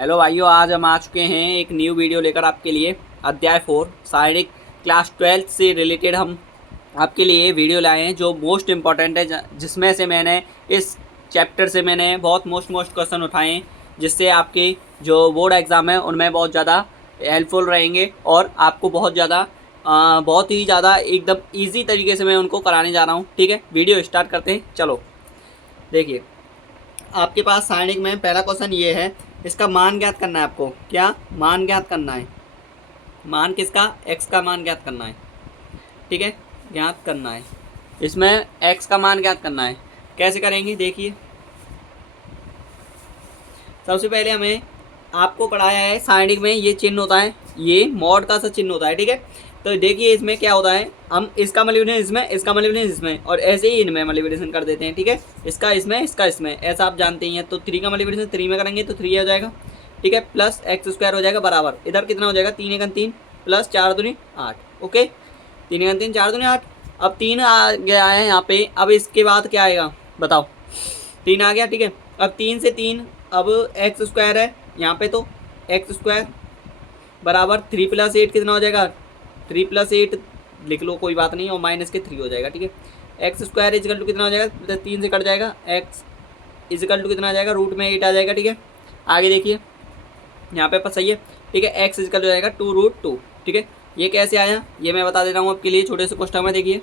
Hello भाइयों, आज हम आ चुके हैं एक न्यू वीडियो लेकर आपके लिए। अध्याय 4 साइनिक क्लास 12 से रिलेटेड हम आपके लिए वीडियो लाए हैं जो मोस्ट इम्पॉर्टेंट है, जिसमें से मैंने इस चैप्टर से मैंने बहुत मोस्ट क्वेश्चन उठाए हैं, जिससे आपके जो बोर्ड एग्ज़ाम है उनमें बहुत ज़्यादा हेल्पफुल रहेंगे और आपको बहुत ही ज़्यादा एकदम ईजी तरीके से मैं उनको कराने जा रहा हूँ। ठीक है, वीडियो स्टार्ट करते हैं। चलो देखिए, आपके पास साइनिक में पहला क्वेश्चन ये है, इसका मान ज्ञात करना है आपको। क्या मान ज्ञात करना है? मान किसका? एक्स का मान ज्ञात करना है। ठीक है, ज्ञात करना है। इसमें एक्स का मान ज्ञात करना है। कैसे करेंगे देखिए, सबसे पहले हमें आपको पढ़ाया है साइनिक में ये चिन्ह होता है, ये मॉड का सा चिन्ह होता है। ठीक है, तो देखिए इसमें क्या होता है, हम इसका मल्टीप्लिकेशन इसमें, इसका मल्टीप्लिकेशन इसमें और ऐसे ही इनमें मल्टीप्लिकेशन कर देते हैं। ठीक है, इसका इसमें, इसका इसमें, ऐसा आप जानते ही हैं। तो 3 का मल्टीप्लिकेशन 3 में करेंगे तो 3 हो जाएगा। ठीक है, प्लस एक्स स्क्वायर हो जाएगा बराबर, इधर कितना हो जाएगा, 3 एकम 3 प्लस 4 दूनी 8। ओके, 3 एकम 3 4 दूनी 8। अब 3 आ गया है यहाँ पे। अब इसके बाद क्या आएगा बताओ? 3 आ गया। ठीक है, अब 3 से 3, अब एक्स स्क्वायर है यहाँ पे, तो एक्स स्क्वायर बराबर 3 प्लस 8 कितना हो जाएगा? 3 प्लस 8 लिख लो, कोई बात नहीं, और माइनस के 3 हो जाएगा। ठीक है, एक्स स्क्वायर इजिकल टू कितना हो जाएगा? 3 से कट जाएगा, एक्स इजिकल टू कितना आ जाएगा? रूट में 8 आ जाएगा। ठीक है, आगे देखिए यहाँ पे सही है। ठीक है, एक्स इजिकल हो जाएगा 2√2। ठीक है, ये कैसे आया ये मैं बता दे रहा हूँ आपके लिए छोटे से क्वेश्चन में। देखिए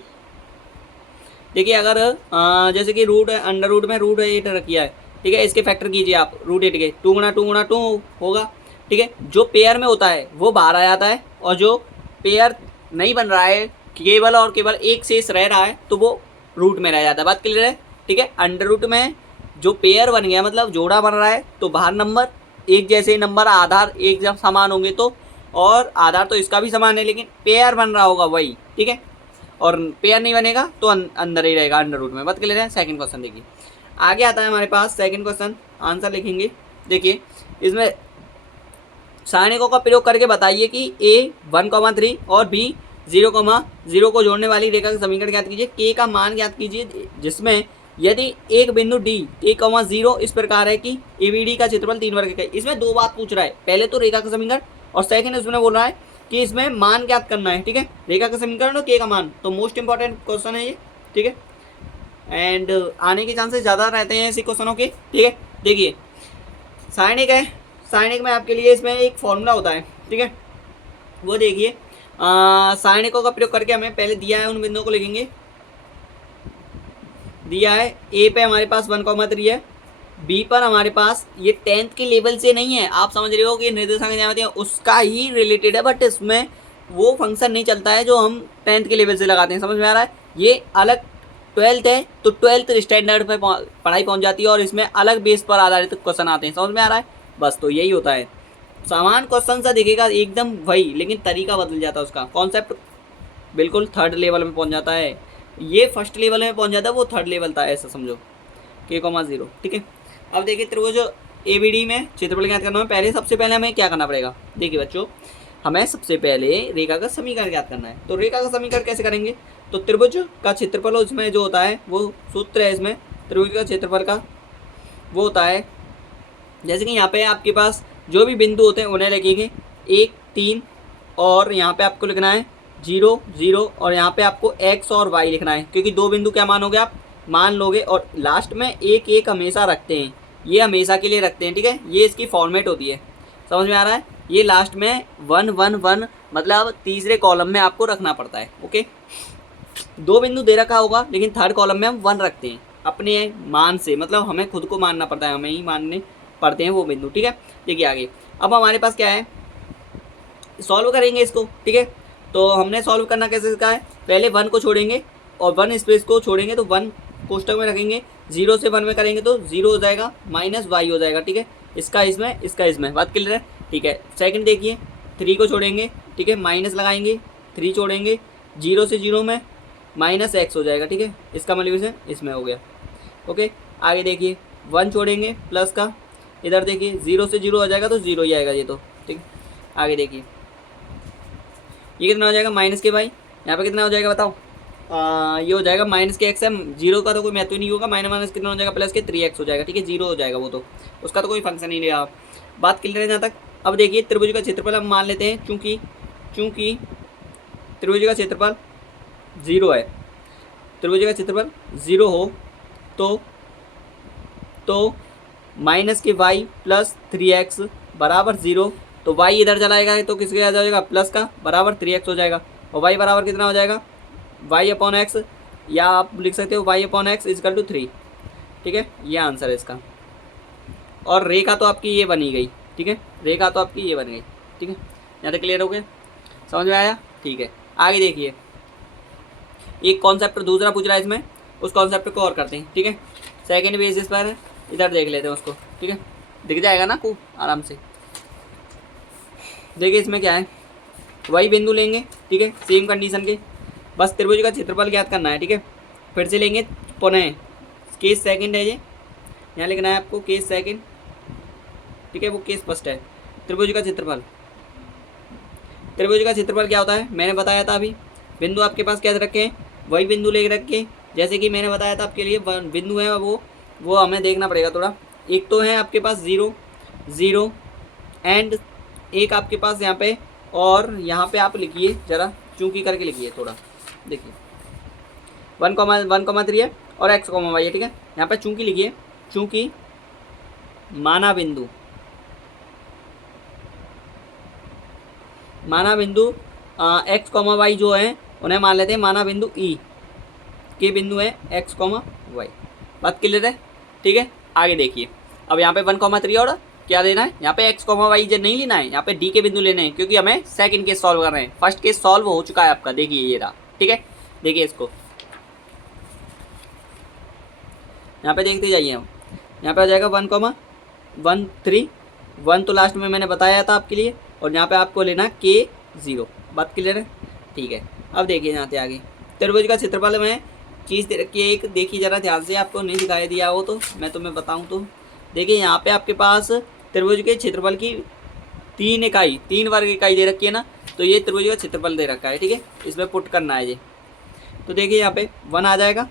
अगर जैसे कि रूट अंडर रूट में √8 रखिया है। ठीक है, इसके फैक्टर कीजिए आप, √8 के 2 गुणा 2 गुणा 2 होगा। ठीक है, जो पेयर में होता है वो बाहर आ जाता है, और जो पेयर नहीं बन रहा है, केवल और केवल एक शेष रह रहा है, तो वो रूट में रह जाता है। बात क्लियर है? ठीक है, अंडर रूट में जो पेयर बन गया मतलब जोड़ा बन रहा है, तो बाहर नंबर एक जैसे नंबर, आधार एक जब समान होंगे तो, और आधार तो इसका भी समान है लेकिन पेयर बन रहा होगा वही। ठीक है, और पेयर नहीं बनेगा तो अंदर ही रहेगा, अंडर रूट में। बात क्लियर है? सेकंड क्वेश्चन देखिए, आगे आता है हमारे पास सेकंड क्वेश्चन। आंसर लिखेंगे। देखिए इसमें सारणिकों का प्रयोग करके बताइए कि ए 1,3 और बी 0,0 को जोड़ने वाली रेखा का समीकरण ज्ञात कीजिए। के का मान ज्ञात कीजिए, जिसमें यदि एक बिंदु डी a,0 इस प्रकार है कि एबीडी का क्षेत्रफल 3 वर्ग का। इसमें दो बात पूछ रहा है, पहले तो रेखा का समीकरण, और सेकंड उसमें बोल रहा है कि इसमें मान ज्ञात करना है। ठीक है, रेखा का समीकरण और के का मान, तो मोस्ट इंपॉर्टेंट क्वेश्चन है ये। ठीक है, एंड आने के चांसेस ज़्यादा रहते हैं ऐसे क्वेश्चनों के। ठीक है, देखिए साइनिक है, साइनिक में आपके लिए इसमें एक फॉर्मूला होता है। ठीक है, वो देखिए साइनिकों का प्रयोग करके हमें पहले दिया है उन बिंदुओं को लिखेंगे। दिया है ए पे हमारे पास 1,3 है, बी पर हमारे पास ये 10th के लेवल से नहीं है, आप समझ रहे हो कि निर्देशांक ज्यामिति है उसका ही रिलेटेड है, बट इसमें वो फंक्शन नहीं चलता है जो हम 10th के लेवल से लगाते हैं। समझ में आ रहा है? ये अलग 12th है, तो 12th स्टैंडर्ड पे पढ़ाई पहुंच जाती है और इसमें अलग बेस पर आधारित क्वेश्चन आते हैं। समझ में आ रहा है? बस तो यही होता है, समान क्वेश्चन सा दिखेगा एकदम वही, लेकिन तरीका बदल जाता है उसका, कॉन्सेप्ट बिल्कुल थर्ड लेवल में पहुंच जाता है। ये फर्स्ट लेवल में पहुंच जाता है, वो थर्ड लेवल था, ऐसा समझो, k,0। ठीक है, अब देखिए त्रिभुज एबीडी में क्षेत्रफल ज्ञात करना है। पहले सबसे पहले हमें क्या करना पड़ेगा? देखिए बच्चों, हमें सबसे पहले रेखा का समीकरण ज्ञात करना है। तो रेखा का समीकरण कैसे करेंगे? तो त्रिभुज का क्षेत्रफल उसमें जो होता है, वो सूत्र है इसमें त्रिभुज का क्षेत्रफल का, वो होता है जैसे कि यहाँ पे आपके पास जो भी बिंदु होते हैं उन्हें लिखेंगे 1, 3, और यहाँ पे आपको लिखना है 0, 0, और यहाँ पे आपको x और y लिखना है, क्योंकि दो बिंदु क्या मानोगे आप? मान लोगे, और लास्ट में 1, 1 हमेशा रखते हैं, ये हमेशा के लिए रखते हैं। ठीक है, ये इसकी फॉर्मेट होती है। समझ में आ रहा है? ये लास्ट में 1, 1, 1 मतलब तीसरे कॉलम में आपको रखना पड़ता है। ओके, दो बिंदु दे रखा होगा लेकिन थर्ड कॉलम में हम 1 रखते हैं अपने मान से, मतलब हमें खुद को मानना पड़ता है, हमें ही मानने पड़ते हैं वो बिंदु। ठीक है, देखिए आगे अब हमारे पास क्या है, सॉल्व करेंगे इसको। ठीक है, तो हमने सॉल्व करना कैसे सीखा है? पहले 1 को छोड़ेंगे और 1 स्पेस को छोड़ेंगे, तो 1 कोष्टक में रखेंगे, 0 से 1 में करेंगे तो 0 हो जाएगा, माइनस y हो जाएगा। ठीक है, इसका इसमें, इसका इसमें। बात क्लियर है? ठीक है, सेकंड देखिए, 3 को छोड़ेंगे, ठीक है, माइनस लगाएंगे, 3 छोड़ेंगे, 0 से 0 में माइनस x हो जाएगा। ठीक है, इसका मल्टीप्लिकेशन इसमें हो गया। ओके, आगे देखिए 1 छोड़ेंगे प्लस का, इधर देखिए 0 से 0 हो जाएगा तो 0 ही आएगा ये तो। ठीक है, आगे देखिए ये कितना हो जाएगा? माइनस के भाई यहाँ पे कितना हो जाएगा बताओ? ये हो जाएगा माइनस के एक्स है, 0 का तो कोई महत्व नहीं होगा, माइनस माइनस कितना हो जाएगा? प्लस के 3x हो जाएगा। ठीक है, 0 हो जाएगा, वो तो उसका तो कोई फंक्शन ही नहीं रहा। बात क्लियर है जहाँ तक। अब देखिए त्रिभुज का क्षेत्रफल हम मान लेते हैं, चूंकि त्रिभुज का क्षेत्रफल 0 है, त्रिभुज का क्षेत्रफल 0 हो तो माइनस के वाई प्लस 3x बराबर 0, तो y इधर चलाएगा तो किसके आ जाएगा प्लस का बराबर 3x हो जाएगा, और y बराबर कितना हो जाएगा y अपॉन एक्स, या आप लिख सकते हो y upon x is equal to 3। ठीक है, ये आंसर है इसका। और रेखा तो आपकी ये बनी गई, ठीक है, रेखा तो आपकी ये बन गई। ठीक है, यहाँ तक क्लियर हो गया, समझ में आया? ठीक है, आगे देखिए एक कॉन्सेप्ट दूसरा पूछ रहा है इसमें, उस कॉन्सेप्ट को और करते हैं। ठीक है, सेकेंड बेसिस पर इधर देख लेते हैं उसको। ठीक है, दिख जाएगा ना खूब आराम से। देखिए इसमें क्या है, वही बिंदु लेंगे, ठीक है, सेम कंडीशन के, बस त्रिभुज का क्षेत्रफल ज्ञात करना है। ठीक है, फिर से लेंगे पुनः, केस सेकंड है ये, यहाँ लिखना है आपको केस सेकंड। ठीक है, वो केस फर्स्ट है। त्रिभुज का क्षेत्रफल, त्रिभुज का क्षेत्रफल क्या होता है मैंने बताया था अभी। बिंदु आपके पास क्या रखे हैं, वही बिंदु ले रखे, जैसे कि मैंने बताया था आपके लिए बिंदु है वो हमें देखना पड़ेगा थोड़ा। एक तो है आपके पास 0 0 एंड एक आपके पास यहाँ पे, और यहाँ पे आप लिखिए जरा चूंकि करके लिखिए थोड़ा, देखिए 1,3 है और x,y है। ठीक है, यहाँ पे चूंकि लिखिए, चूंकि माना बिंदु x, y जो है उन्हें मान लेते हैं माना बिंदु E के बिंदु है x, y। बात क्लियर है? ठीक है, आगे देखिए अब यहाँ पे 1,3 और क्या देना है, यहाँ पे x, y नहीं लेना है, यहाँ पे D के बिंदु लेने हैं, क्योंकि हमें सेकंड केस सॉल्व कर रहे हैं। फर्स्ट केस सॉल्व हो चुका है आपका, देखिए ये रहा। ठीक है, देखिए इसको यहाँ पे देखते जाइए हम, यहाँ पे आ जाएगा 1,13, 1 तो लास्ट में मैंने बताया था आपके लिए, और यहाँ पे आपको लेना K0। बात क्लियर है? ठीक है, अब देखिए यहाँ से आगे त्रिभुज का क्षेत्रफल में चीज़ दे रखी है एक, देखिए ज़रा ध्यान से, आपको नहीं दिखाई दिया हो तो मैं तुम्हें बताऊँ तो देखिए यहाँ पे आपके पास त्रिभुज के क्षेत्रफल की 3 वर्ग इकाई दे रखी है ना, तो ये त्रिभुज का क्षेत्रफल दे रखा है। ठीक है, इसमें पुट करना है ये, तो देखिए यहाँ पे 1 आ जाएगा,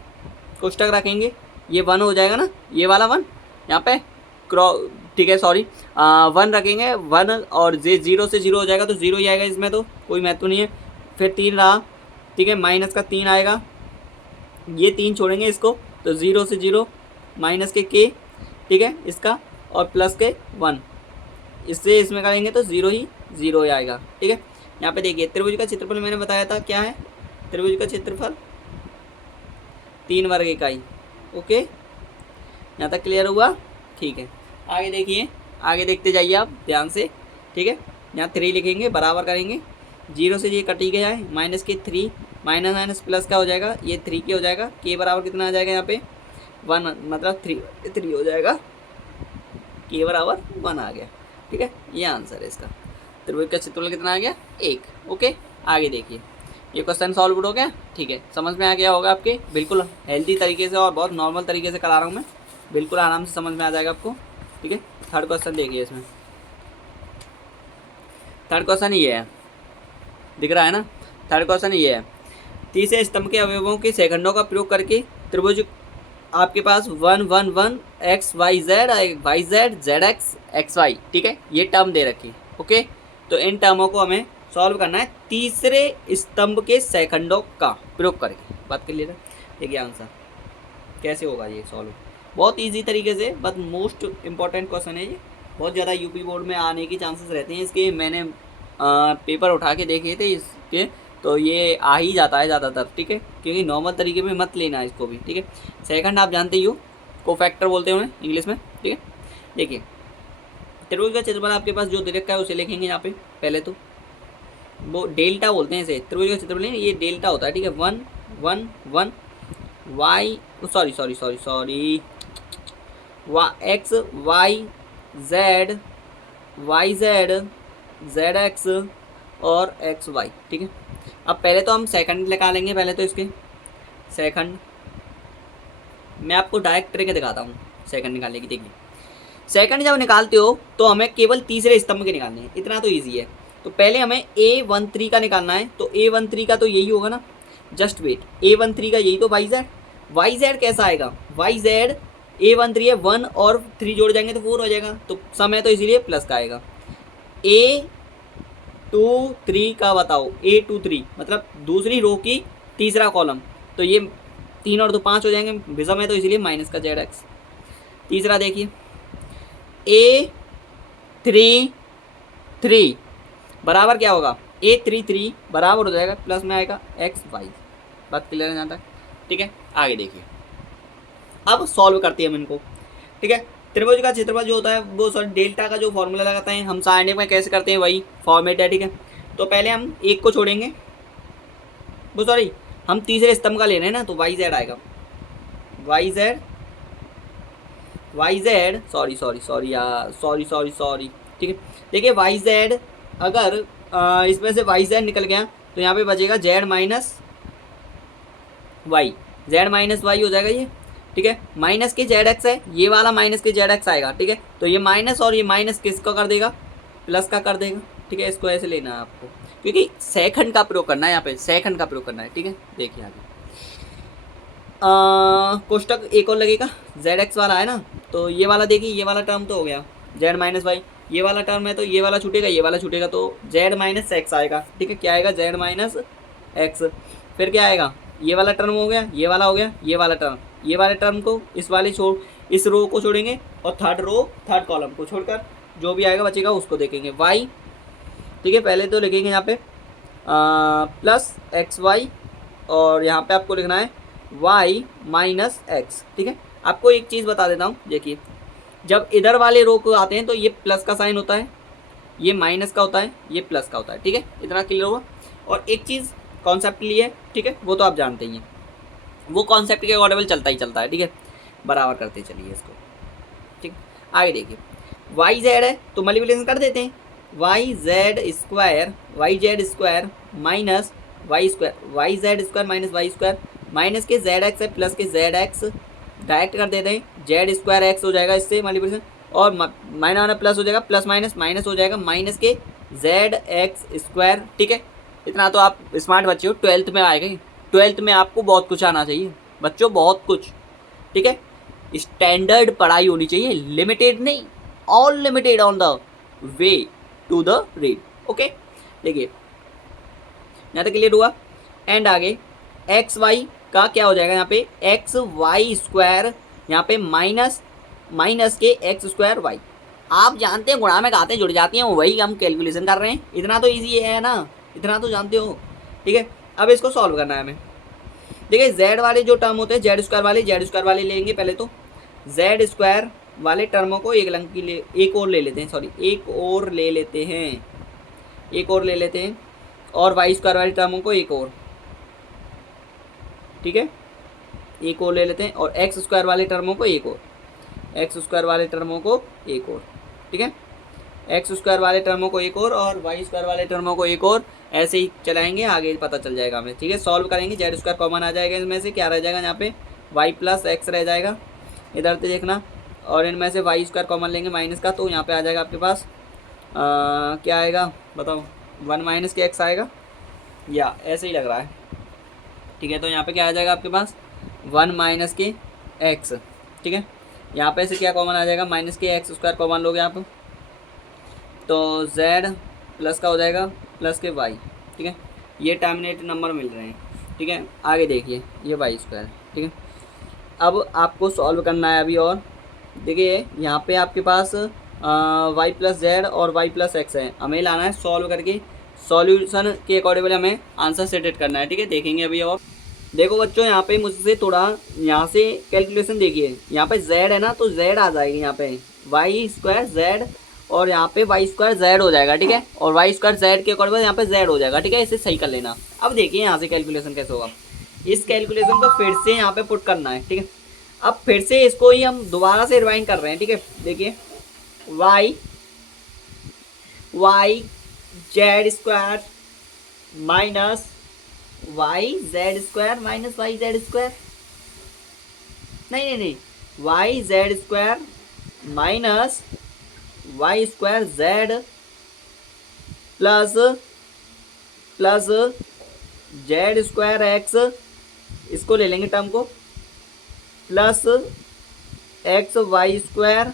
कोष्टक रखेंगे, ये 1 हो जाएगा ना, ये वाला 1 यहाँ पे ठीक है, सॉरी 1 रखेंगे, 1 और 0 से 0 हो जाएगा तो 0 ही आएगा, इसमें तो कोई महत्व नहीं है। फिर 3 रहा, ठीक है, माइनस का 3 आएगा, ये 3 छोड़ेंगे इसको, तो 0 से 0 माइनस के K, ठीक है, इसका और प्लस के 1, इससे इसमें करेंगे तो 0 ही आएगा। ठीक है, यहाँ पे देखिए त्रिभुज का क्षेत्रफल मैंने बताया था क्या है, त्रिभुज का क्षेत्रफल 3 वर्ग इकाई। ओके, यहाँ तक क्लियर हुआ? ठीक है, आगे देखिए, आगे देखते जाइए आप ध्यान से। ठीक है, यहाँ 3 लिखेंगे, बराबर करेंगे, 0 से ये कटी गया है, माइनस के 3 माइनस प्लस का हो जाएगा, ये 3 के हो जाएगा, K बराबर कितना आ जाएगा यहाँ पे 1, मतलब 3 हो जाएगा, K बराबर 1 आ गया। ठीक है, ये आंसर है इसका। त्रिभुज का क्षेत्रफल कितना आ गया 1। ओके, आगे देखिए ये क्वेश्चन सॉल्व हो गया। ठीक है, समझ में आ गया होगा आपके, बिल्कुल हेल्दी तरीके से और बहुत नॉर्मल तरीके से करा रहा हूँ मैं, बिल्कुल आराम से समझ में आ जाएगा आपको। ठीक है, थर्ड क्वेश्चन देखिए, इसमें थर्ड क्वेश्चन ये है, दिख रहा है ना, थर्ड क्वेश्चन ये है, तीसरे स्तंभ के अवयवों के सेकंडों का प्रयोग करके त्रिभुज आपके पास 1 1 1 x y z z x y, ठीक है, ये टर्म दे रखी। ओके, तो इन टर्मों को हमें सॉल्व करना है तीसरे स्तंभ के सेकंडों का प्रयोग करके। बात क्लियर है? देखिए आंसर कैसे होगा ये सॉल्व, बहुत इजी तरीके से, बट मोस्ट इम्पॉर्टेंट क्वेश्चन है ये, बहुत ज़्यादा यूपी बोर्ड में आने की चांसेस रहते हैं इसके। मैंने पेपर उठा के देखे थे इसके, तो ये आ ही जाता है ज़्यादातर। ठीक है, क्योंकि नॉर्मल तरीके में मत लेना है इसको भी। ठीक है, सेकंड आप जानते ही हो, कोफैक्टर बोलते हैं उन्हें इंग्लिश में। ठीक है, देखिए त्रिभुज का क्षेत्रफल आपके पास जो दे रखा है उसे लिखेंगे यहाँ पे, पहले तो वो डेल्टा बोलते हैं इसे, त्रिभुज का क्षेत्रफल ये डेल्टा होता है। ठीक है, 1 1 1 y sorry x y z z x और एक्स वाई। ठीक है, अब पहले तो हम सेकंड निकालेंगे, पहले तो इसके सेकंड मैं आपको डायरेक्ट ट्रिक दिखाता हूँ सेकंड निकालने की। देखिए सेकंड जब निकालते हो तो हमें केवल तीसरे स्तंभ के निकालने हैं, इतना तो ईजी है। तो पहले हमें A13 का निकालना है, तो A13 का तो यही होगा ना, जस्ट वेट, A13 का यही तो वाई जेड कैसा आएगा, वाई जेड A13 है, 1 और 3 जोड़ जाएंगे तो 4 हो जाएगा, तो सम है तो इसीलिए प्लस का आएगा। A23 का बताओ, A23 मतलब दूसरी रो की तीसरा कॉलम, तो ये 3 और 2 5 हो जाएंगे, विषम है तो इसीलिए माइनस का ZX। तीसरा देखिए A33 बराबर क्या होगा, A33 बराबर हो जाएगा प्लस में आएगा XY। बात क्लियर है यहाँ तक? ठीक है, आगे देखिए। अब सॉल्व करते हैं हम इनको। ठीक है, त्रिभुज का क्षेत्रफल जो होता है वो सॉरी डेल्टा का जो फॉर्मूला लगाते हैं हम साइंटिफिक में कैसे करते हैं, वही फॉर्मेट है। ठीक है, तो पहले हम एक को छोड़ेंगे, वो सॉरी हम तीसरे स्तंभ का ले रहे हैं ना, तो वाई जेड आएगा, वाई जेड सॉरी। ठीक है, देखिए वाई जेड अगर इसमें से वाई जेड निकल गया तो यहाँ पे बचेगा जेड माइनस वाई हो जाएगा ये। ठीक है, माइनस के जेड एक्स है, ये वाला माइनस के जेड एक्स आएगा। ठीक है, तो ये माइनस और ये माइनस किसका कर देगा, प्लस का कर देगा। ठीक है, इसको ऐसे लेना है आपको, क्योंकि सेकंड का प्रयोग करना है, यहाँ पे सेकंड का प्रयोग करना है। ठीक है, देखिए आगे कोष्टक एक और लगेगा, जेड एक्स वाला है ना, तो ये वाला देखिए, ये वाला टर्म तो हो गया जेड माइनस वाई, ये वाला टर्म है तो ये वाला छूटेगा, ये वाला छूटेगा, तो जेड माइनस एक्स आएगा। ठीक है, क्या आएगा, जेड माइनस एक्स। फिर क्या आएगा, ये वाला टर्म हो गया, ये वाला हो गया, ये वाला टर्म, ये वाले टर्म को इस वाले इस रो को छोड़ेंगे और थर्ड कॉलम को छोड़कर जो भी आएगा बचेगा उसको देखेंगे वाई। ठीक है, पहले तो लिखेंगे यहाँ पे प्लस एक्स वाई और यहाँ पे आपको लिखना है y माइनस एक्स। ठीक है, आपको एक चीज़ बता देता हूँ, देखिए जब इधर वाले रो को आते हैं तो ये प्लस का साइन होता है, ये माइनस का होता है, ये प्लस का होता है। ठीक है, इतना क्लियर होगा। और एक चीज़ कॉन्सेप्ट ली है, ठीक है, वो तो आप जानते ही हैं, वो कॉन्सेप्ट के अकॉर्डिंग चलता ही चलता है। ठीक है, बराबर करते चलिए इसको। ठीक, आगे देखिए वाई जेड है तो मल्टीप्लिकेशन कर देते हैं, y Z square minus Y square minus Y square, minus के जेड एक्स है प्लस के जेड एक्स, डायरेक्ट कर देते हैं, जेड स्क्वायर एक्स हो जाएगा इससे मल्टीप्लिकेशन, और माइनस प्लस हो जाएगा, प्लस माइनस माइनस हो जाएगा, माइनस के जेड एक्स स्क्वायर। ठीक है, इतना तो आप स्मार्ट बच्चे हो, 12th में आएगा, 12th में आपको बहुत कुछ आना चाहिए बच्चों, बहुत कुछ। ठीक है, स्टैंडर्ड पढ़ाई होनी चाहिए, लिमिटेड नहीं, all limited on the way to the read. Okay, देखिए यहाँ तक क्लियर हुआ। एंड आगे एक्स वाई का क्या हो जाएगा, यहाँ पे एक्स वाई स्क्वायर, यहाँ पे माइनस के एक्स स्क्वायर वाई। आप जानते हैं गुणा में खाते जुड़ जाती हैं, वही हम कैलकुलेशन कर रहे हैं, इतना तो ईजी है ना, इतना तो जानते हो। ठीक है, अब इसको सॉल्व करना है हमें। देखिए जेड वाले जो टर्म होते हैं, जेड स्क्वायर वाले लेंगे पहले तो, जेड स्क्वायर वाले टर्मों को एक और ले लेते हैं, और वाई स्क्वायर वाले टर्मों को एक और, ठीक है, एक और ले लेते हैं, और एक्स स्क्वायर वाले टर्मों को एक और, ठीक है, एक्स स्क्वायर वाले टर्मों को एक और वाई स्क्वायर वाले टर्मों को एक और, ऐसे ही चलाएंगे, आगे पता चल जाएगा हमें। ठीक है, सॉल्व करेंगे, जेड स्क्वायर कॉमन आ जाएगा, इसमें से क्या रह जाएगा, यहाँ पे वाई प्लस एक्स रह जाएगा, इधर से देखना, और इनमें से वाई स्क्वायर कॉमन लेंगे माइनस का, तो यहाँ पे आ जाएगा आपके पास क्या आएगा बताओ, 1 माइनस के एक्स आएगा, या ऐसे ही लग रहा है। ठीक है, तो यहाँ पे क्या आ जाएगा आपके पास 1 माइनस के एक्स। ठीक है, यहाँ पे से क्या कॉमन आ जाएगा, माइनस के एक्स स्क्वायर कॉमन लोगे आप, तो z प्लस का हो जाएगा प्लस के y। ठीक है, ये टर्मिनेट नंबर मिल रहे हैं। ठीक है, आगे देखिए ये वाई स्क्वायर। ठीक है, अब आपको सॉल्व करना है अभी, और देखिए यहाँ पे आपके पास y प्लस जेड और y प्लस एक्स है, हमें लाना है सॉल्व करके, सॉल्यूशन के अकॉर्डिंगली हमें आंसर सेट करना है। ठीक है, देखेंगे अभी। और देखो बच्चों यहाँ पे मुझसे थोड़ा यहाँ से कैलकुलेशन देखिए, यहाँ पे z है ना, तो z आ जाएगी यहाँ पे वाई स्क्वायर z, और यहाँ पे वाई स्क्वायर जेड हो जाएगा। ठीक है, और वाई स्क्वायर जेड के अकॉर्डिंग यहाँ पे जेड हो जाएगा। ठीक है, इसे सही कर लेना। अब देखिए यहाँ से कैलकुलेशन कैसे होगा, इस कैलकुलेशन को फिर से यहाँ पे पुट करना है। ठीक है, अब फिर से इसको ही हम दोबारा से रिवाइंड कर रहे हैं। ठीक है, देखिए Y Z square minus Y Z square minus Y Z square, नहीं, Y Z square minus Y square Z plus Z square X, इसको ले लेंगे टर्म को, प्लस एक्स वाई स्क्वायर,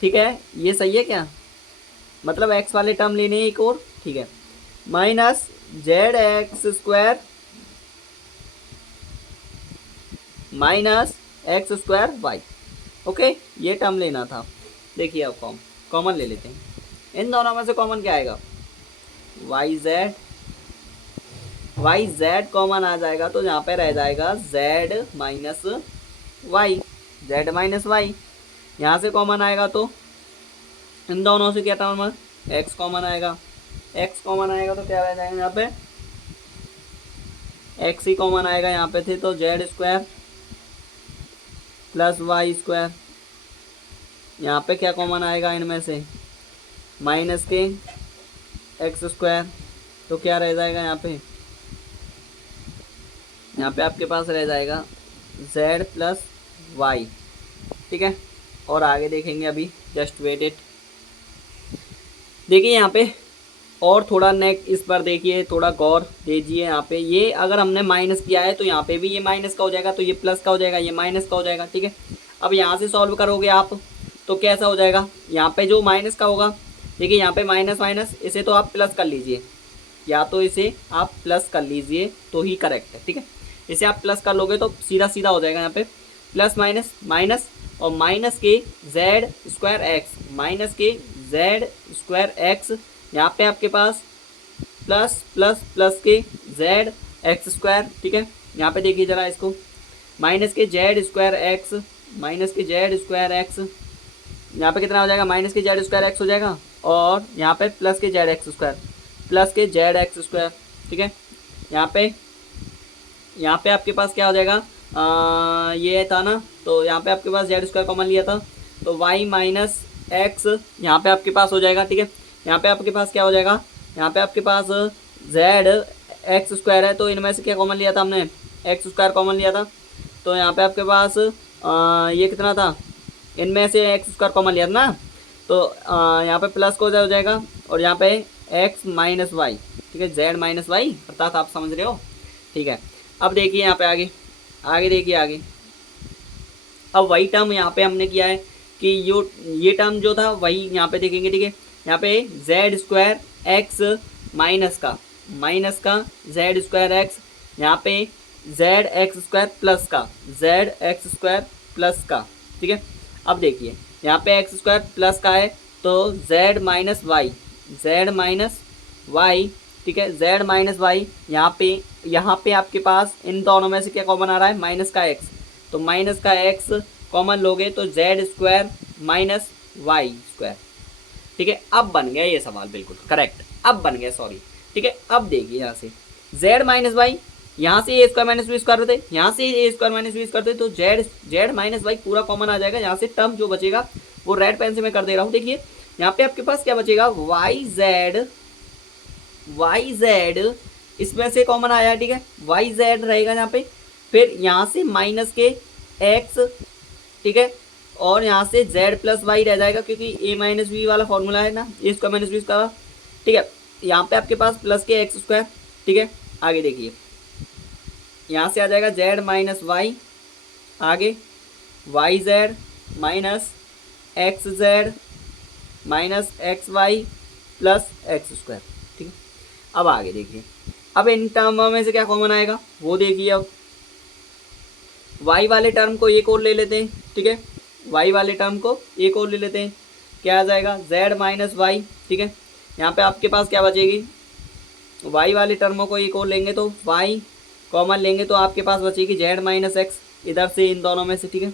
ठीक है, ये सही है क्या, मतलब एक्स वाले टर्म लेने हैं एक और, ठीक है, minus z x square minus x square y. Okay, ये टर्म लेना था। देखिए अब कॉमन ले लेते हैं। इन दोनों में से कॉमन क्या आएगा, वाई जेड कॉमन आ जाएगा, तो यहाँ पे रह जाएगा z minus Y, z minus y. यहाँ से कॉमन आएगा तो इन दोनों से क्या टर्म है, एक्स कॉमन आएगा, एक्स कॉमन आएगा तो क्या रह जाएगा यहाँ पे, एक्स ही कॉमन आएगा यहाँ पे थे, तो z square plus y square. यहाँ पे क्या कॉमन आएगा इनमें से, माइनस के एक्स स्क्वायर, तो क्या रह जाएगा यहाँ पे आपके पास रह जाएगा z प्लस वाई, ठीक है। और आगे देखेंगे अभी, जस्ट वेट इट। देखिए यहाँ पे और थोड़ा नेक इस पर देखिए, थोड़ा गौर दीजिए। यहाँ पे ये अगर हमने माइनस किया है तो यहाँ पे भी ये माइनस का हो जाएगा, तो ये प्लस का हो जाएगा, ये माइनस का हो जाएगा, ठीक है। अब यहाँ से सॉल्व करोगे आप तो कैसा हो जाएगा, यहाँ पे जो माइनस का होगा, देखिए यहाँ पे माइनस माइनस, इसे तो आप प्लस कर लीजिए, या तो इसे आप प्लस कर लीजिए तो ही करेक्ट है, ठीक है। इसे आप प्लस कर लोगे तो सीधा सीधा हो जाएगा, यहाँ पे प्लस माइनस माइनस, और माइनस के जेड स्क्वायर एक्स, माइनस के जेड स्क्वायर एक्स, यहाँ पे आपके पास प्लस प्लस प्लस के जेड एक्स स्क्वायर, ठीक है। यहाँ पे देखिए ज़रा इसको, माइनस के जेड स्क्वायर एक्स, माइनस के जेड स्क्वायर एक्स, यहाँ पे कितना हो जाएगा, माइनस के जेड स्क्वायर एक्स हो जाएगा, और यहाँ पे प्लस के जेड एक्स स्क्वायर, प्लस के जेड एक्स स्क्वायर, ठीक है। यहाँ पे आपके पास क्या हो जाएगा, ये था ना, तो यहाँ पे आपके पास जेड स्क्वायर कॉमन लिया था, तो वाई माइनस एक्स यहाँ पे आपके पास हो जाएगा, ठीक है। यहाँ पे आपके पास क्या हो जाएगा, यहाँ पे आपके पास जेड एक्स स्क्वायर है, तो इनमें से क्या कॉमन लिया था हमने, एक्स स्क्वायर कॉमन लिया था, तो यहाँ पे आपके पास ये कितना था, इनमें से एक्स स्क्वायर कॉमन लिया था ना, तो यहाँ पे प्लस को हो जाएगा, और यहाँ पे एक्स माइनस वाई, ठीक है, जेड माइनस वाई, अर्थात आप समझ रहे हो, ठीक है। अब देखिए यहाँ पे आगे देखिए आगे, अब वही टर्म यहाँ पे हमने किया है कि ये टर्म जो था वही यहाँ पे देखेंगे, ठीक है। यहाँ पे जेड स्क्वायर एक्स माइनस का जेड स्क्वायर एक्स, यहाँ पे जेड एक्स स्क्वायर प्लस का जेड एक्स स्क्वायर प्लस का, ठीक है। अब देखिए यहाँ पे एक्स स्क्वायर प्लस का है, तो जेड माइनस वाई, ठीक है, जेड माइनस वाई। यहाँ पे आपके पास इन दोनों में से क्या कॉमन आ रहा है, माइनस का एक्स, तो माइनस का एक्स कॉमन लोगे तो z square minus Y square, ठीक है। अब बन गया ये सवाल बिल्कुल करेक्ट, अब बन गया, सॉरी, ठीक है। अब देखिए यहाँ से जेड माइनस वाई, यहाँ से ए स्क्वायर माइनस बी स्क्वायर होते, यहाँ से ए स्क्वायर माइनस बी स्क्वायर होते, तो जेड माइनस वाई पूरा कॉमन आ जाएगा। यहाँ से टर्म जो बचेगा वो रेड पेन से मैं कर दे रहा हूँ। देखिए यहाँ पे आपके पास क्या बचेगा, वाई जेड इसमें से कॉमन आया, ठीक है, वाई जेड रहेगा यहाँ पे, फिर यहाँ से माइनस के एक्स, ठीक है, और यहाँ से जेड प्लस वाई रह जाएगा, क्योंकि ए माइनस बी वाला फॉर्मूला है ना, A square minus B square, ठीक है। यहाँ पे आपके पास प्लस के एक्स स्क्वायर, ठीक है। आगे देखिए यहाँ से आ जाएगा जेड माइनस वाई, आगे y z minus x z minus x y plus x square, ठीक है। अब आगे देखिए, अब इन टर्मों में से क्या कॉमन आएगा वो देखिए। अब y वाले टर्म को एक और ले लेते हैं, ठीक है, y वाले टर्म को एक और ले लेते हैं, क्या आ जाएगा, z माइनस वाई, ठीक है। यहाँ पे आपके पास क्या बचेगी, y वाले टर्मों को एक और लेंगे तो y कॉमन लेंगे तो आपके पास बचेगी z माइनस एक्स, इधर से इन दोनों में से, ठीक है।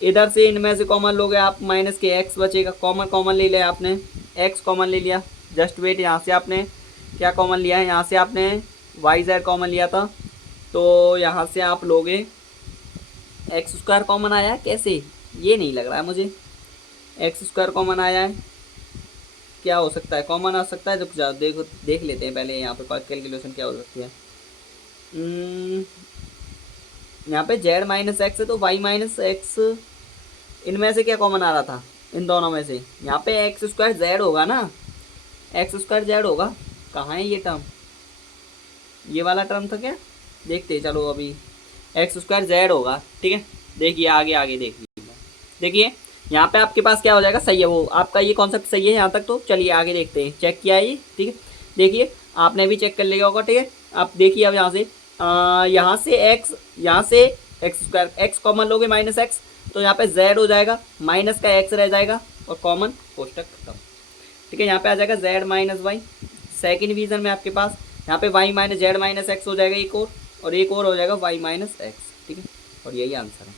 इधर से इनमें से कॉमन लोगे आप, माइनस के x बचेगा, कॉमन ले लिया आपने, x कॉमन ले लिया, जस्ट वेट, यहाँ से आपने क्या कॉमन लिया है, यहाँ से आपने वाई जेड कॉमन लिया था, तो यहाँ से आप लोगे एक्स स्क्वायर कॉमन आया है, कैसे ये नहीं लग रहा है मुझे, एक्स स्क्वायर कॉमन आया है, क्या हो सकता है, कॉमन आ सकता है, रुक जाओ देख लेते हैं पहले यहाँ पे कैलकुलेशन क्या हो सकती है। यहाँ पे जेड माइनस एक्स है, तो वाई माइनस एक्स, इनमें से क्या कॉमन आ रहा था, इन दोनों में से यहाँ पे एक्स स्क्वायर जेड होगा ना, एक्स स्क्वायर जेड होगा, कहाँ है ये टर्म, ये वाला टर्म था क्या, देखते चलो अभी, एक्स स्क्वायर जेड होगा, ठीक है। देखिए आगे आगे देखिए यहाँ पे आपके पास क्या हो जाएगा, सही है वो आपका ये कॉन्सेप्ट सही है यहाँ तक। तो चलिए आगे देखते हैं, चेक किया है ये, ठीक है। देखिए आपने भी चेक कर लिया होगा, ठीक है। आप देखिए अब यहाँ से एक्स, यहाँ से एक्स स्क्वायर, एक्स कॉमन लोगे माइनस एक्स, तो यहाँ पे जेड हो जाएगा, माइनस का एक्स रह जाएगा और कॉमन कोष्टक खत्म, ठीक है। यहाँ पे आ जाएगा z minus y. Second division में आपके पास यहाँ पे y minus z minus x हो जाएगा एक और एक और हो जाएगा वाई माइनस एक्स, ठीक है। और यही आंसर है,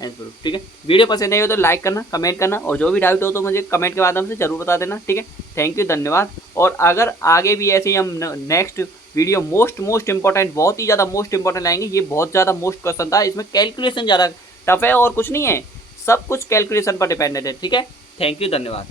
आंसर, ठीक है। वीडियो पसंद आई हो तो लाइक करना, कमेंट करना, और जो भी डाउट हो तो मुझे कमेंट के माध्यम से जरूर बता देना, ठीक है। थैंक यू, धन्यवाद। और अगर आगे भी ऐसे ही हम नेक्स्ट वीडियो मोस्ट इंपॉर्टेंट, बहुत ही ज़्यादा मोस्ट इंपॉर्टेंट लाएंगे। ये बहुत ज़्यादा मोस्ट क्वेश्चन था, इसमें कैलकुलेशन ज़्यादा टफ है और कुछ नहीं है, सब कुछ कैलकुलेशन पर डिपेंडेंट है, ठीक है। थैंक यू, धन्यवाद।